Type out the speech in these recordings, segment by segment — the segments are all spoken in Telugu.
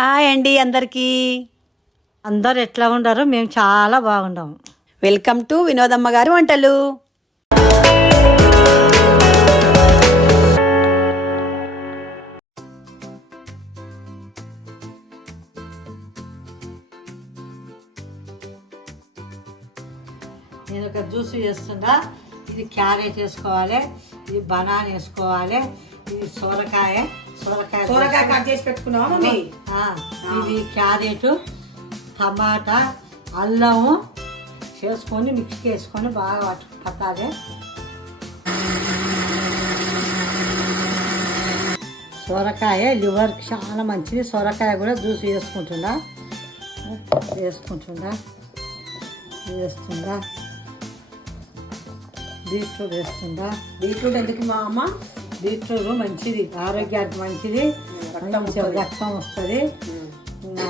హాయ్ అండి అందరికీ. అందరు ఎట్లా ఉండరు? మేము చాలా బాగుండాము. వెల్కమ్ టు వినోదమ్మ గారి వంటలు. నేను ఒక జ్యూస్ చేస్తున్నా. ఇది క్యారెట్ వేసుకోవాలి, ఇది బనానా వేసుకోవాలి, ఇది సొరకాయ కట్ చేసి పెట్టుకున్నావా మమ్మీ? ఇది క్యారెట్, టమాటా, అల్లము చేసుకొని మిక్సీకి వేసుకొని బాగా పట్టాలి. సొరకాయ లివర్కి చాలా మంచిది. సొరకాయ కూడా జ్యూస్ వేసుకుంటుందా బీట్రూట్ వేస్తుందా. బీట్రూట్ ఎందుకు మా అమ్మ? బీట్రూట్ మంచిది, ఆరోగ్యానికి మంచిది, రక్తం వస్తుంది,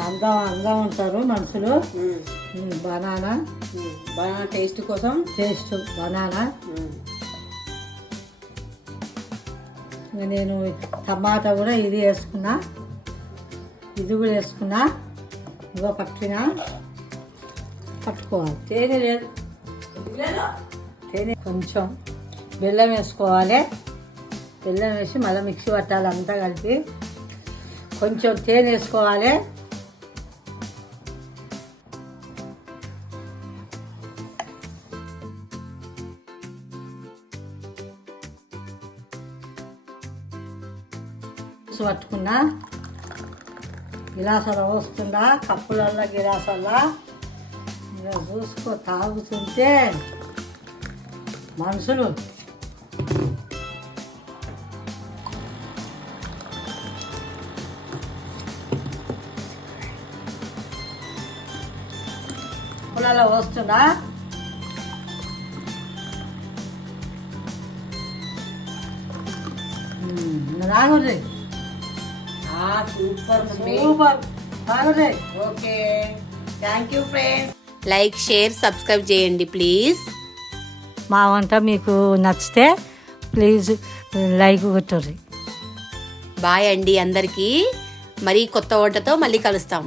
అందం ఉంటారు మనుషులు. బనానా టేస్ట్ కోసం బనానా. నేను టమాటా కూడా ఇది వేసుకున్నా, ఇది కూడా వేసుకున్నా. ఇగో పట్టుకోవాలి. తేనె లేదు, తేనె కొంచెం. బెల్లం వేసుకోవాలి. బెల్లం వేసి మళ్ళీ మిక్సీ పట్టాలి అంతా కలిపి. కొంచెం తేనె వేసుకోవాలి. పట్టుకున్నా. గిలాసాల వస్తుందా, కప్పులల్లో గిలాసాల చూసుకో. తాగుతుంటే మనుషులు కప్పులలో వస్తుందా. రాగుర్రి సూపర్ సూపర్. రాగుర్రి. Okay, thank you friends. Like, share, subscribe చేయండి ప్లీజ్. మా వంట మీకు నచ్చితే ప్లీజ్ లైక్ కొట్టుర్రి. బాయ్ అండి అందరికీ. మరి కొత్త వంటతో మళ్ళీ కలుస్తాం.